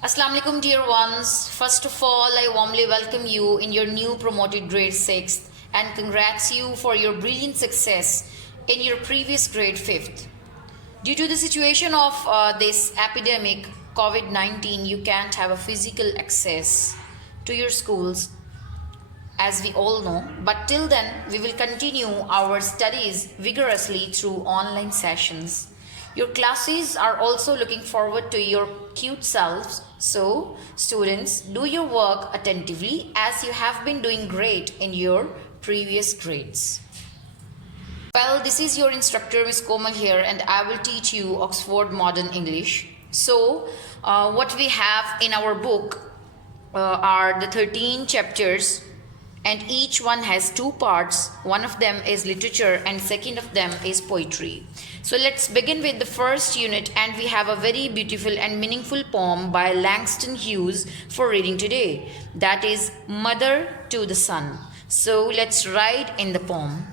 Assalamu alaikum dear ones. First of all, I warmly welcome you in your new promoted grade 6th and congrats you for your brilliant success in your previous grade 5th. Due to the situation of this epidemic COVID-19, you can't have a physical access to your schools as we all know, but till then we will continue our studies vigorously through online sessions. Your classes are also looking forward to your cute selves. So, students, do your work attentively as you have been doing great in your previous grades. Well, this is your instructor, Miss Komal here, and I will teach you Oxford Modern English. So, what we have in our book are the 13 chapters, and each one has two parts. One of them is literature and second of them is poetry. So let's begin with the first unit, and we have a very beautiful and meaningful poem by Langston Hughes for reading today. That is Mother to the Sun. So let's write in the poem.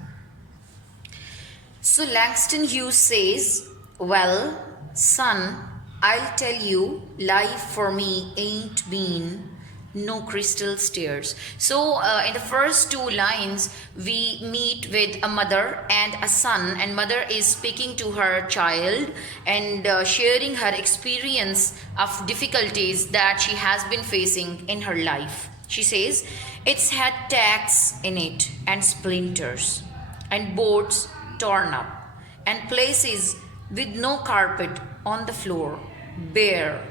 So Langston Hughes says, well, son, I'll tell you, life for me ain't been no crystal stairs. So in the first two lines we meet with a mother and a son, and mother is speaking to her child and sharing her experience of difficulties that she has been facing in her life. She says it's had tacks in it and splinters and boards torn up and places with no carpet on the floor, bare,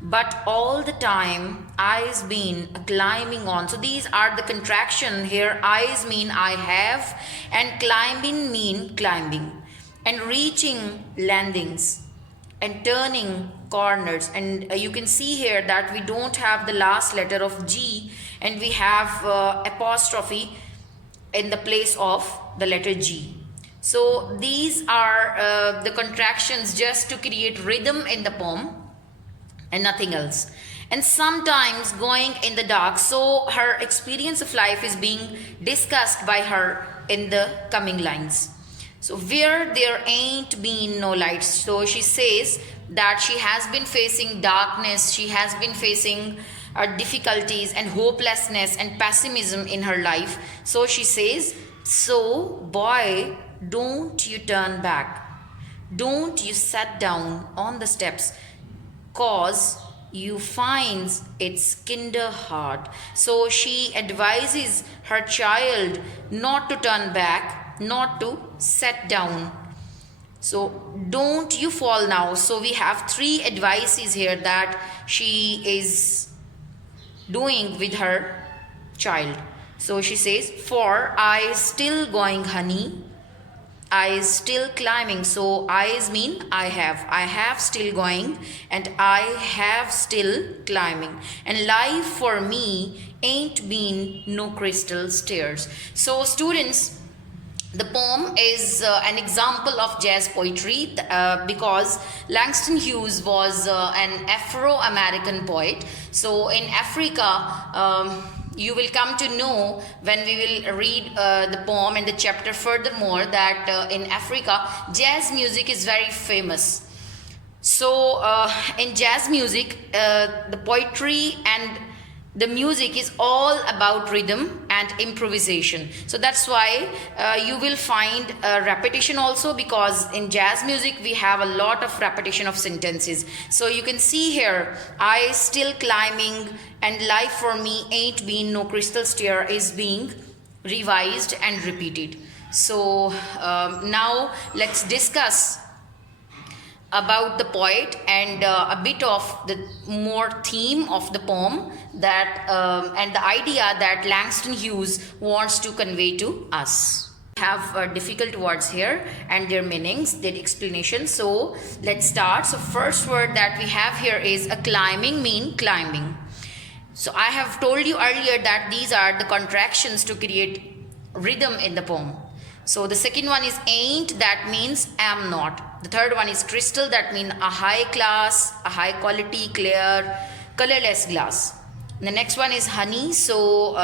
but all the time I's been climbing on. So these are the contraction here. I's mean I have and climbing mean climbing, and reaching landings and turning corners. And you can see here that we don't have the last letter of G, and we have apostrophe in the place of the letter G. So these are the contractions just to create rhythm in the poem and nothing else. And sometimes going in the dark. So her experience of life is being discussed by her in the coming lines. So where there ain't been no light. So she says that she has been facing darkness, she has been facing difficulties and hopelessness and pessimism in her life. So she says, so boy, don't you turn back, don't you sit down on the steps, cause you finds it's kinder hard. So she advises her child not to turn back, not to sit down. So don't you fall now. So we have three advices here that she is doing with her child. So she says, for I still going, honey, I is still climbing. So I is mean I have still going, and I have still climbing, and life for me ain't been no crystal stairs. So students, the poem is an example of jazz poetry because Langston Hughes was an Afro-American poet. So in Africa, you will come to know when we will read the poem and the chapter furthermore that in Africa, jazz music is very famous. So in jazz music, the poetry and the music is all about rhythm and improvisation. So that's why you will find repetition also, because in jazz music we have a lot of repetition of sentences. So you can see here, I still climbing and life for me ain't been no crystal stair is being revised and repeated. So now let's discuss about the poet and a bit of the more theme of the poem that and the idea that Langston Hughes wants to convey to us. Have difficult words here and their meanings, their explanation. So let's start. So first word that we have here is a climbing, mean climbing. So I have told you earlier that these are the contractions to create rhythm in the poem. So the second one is ain't, that means am not. The third one is crystal, that means a high class, a high quality, clear, colorless glass. The next one is honey, so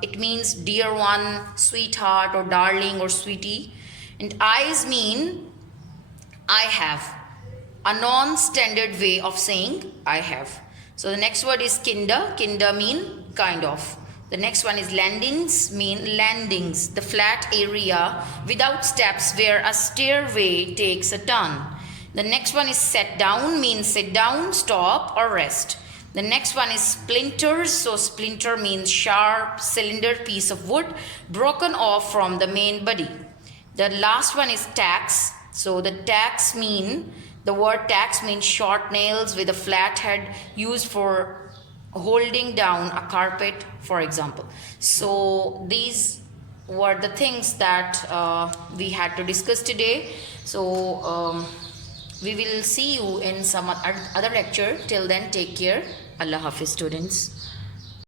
it means dear one, sweetheart or darling or sweetie. And eyes mean I have, a non-standard way of saying I have. So the next word is kinder. Kinder mean kind of. The next one is landings, mean landings, the flat area without steps where a stairway takes a turn. The next one is set down, means sit down, stop or rest. The next one is splinters. So splinter means sharp cylinder piece of wood broken off from the main body. The last one is tacks. So the tacks mean, the word tacks means short nails with a flat head used for holding down a carpet, for example. So these were the things that we had to discuss today. So we will see you in some other lecture. Till then, take care. Allah Hafiz, students.